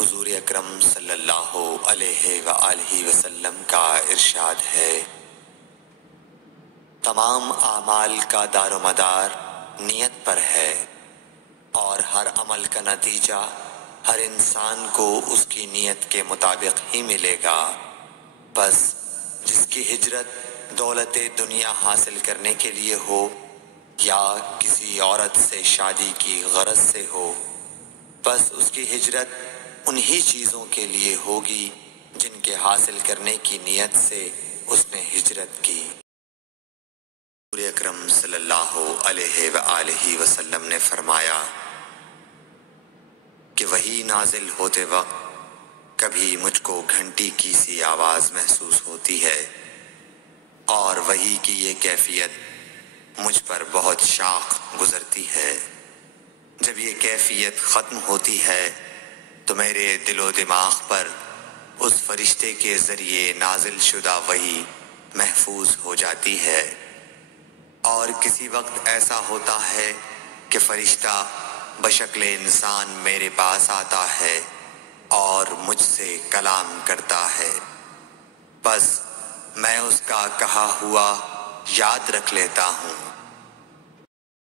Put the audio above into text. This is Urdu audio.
حضور اکرم صلی اللہ علیہ وآلہ وسلم کا ارشاد ہے، تمام اعمال کا دار و مدار نیت پر ہے، اور ہر عمل کا نتیجہ ہر انسان کو اس کی نیت کے مطابق ہی ملے گا۔ بس جس کی ہجرت دولت دنیا حاصل کرنے کے لیے ہو یا کسی عورت سے شادی کی غرض سے ہو، بس اس کی ہجرت انہی چیزوں کے لیے ہوگی جن کے حاصل کرنے کی نیت سے اس نے ہجرت کی۔ حضور اکرم صلی اللہ علیہ وآلہ وسلم نے فرمایا کہ وحی نازل ہوتے وقت کبھی مجھ کو گھنٹی کی سی آواز محسوس ہوتی ہے، اور وحی کی یہ کیفیت مجھ پر بہت شاق گزرتی ہے۔ جب یہ کیفیت ختم ہوتی ہے تو میرے دل و دماغ پر اس فرشتے کے ذریعے نازل شدہ وحی محفوظ ہو جاتی ہے، اور کسی وقت ایسا ہوتا ہے کہ فرشتہ بشکل انسان میرے پاس آتا ہے اور مجھ سے کلام کرتا ہے، بس میں اس کا کہا ہوا یاد رکھ لیتا ہوں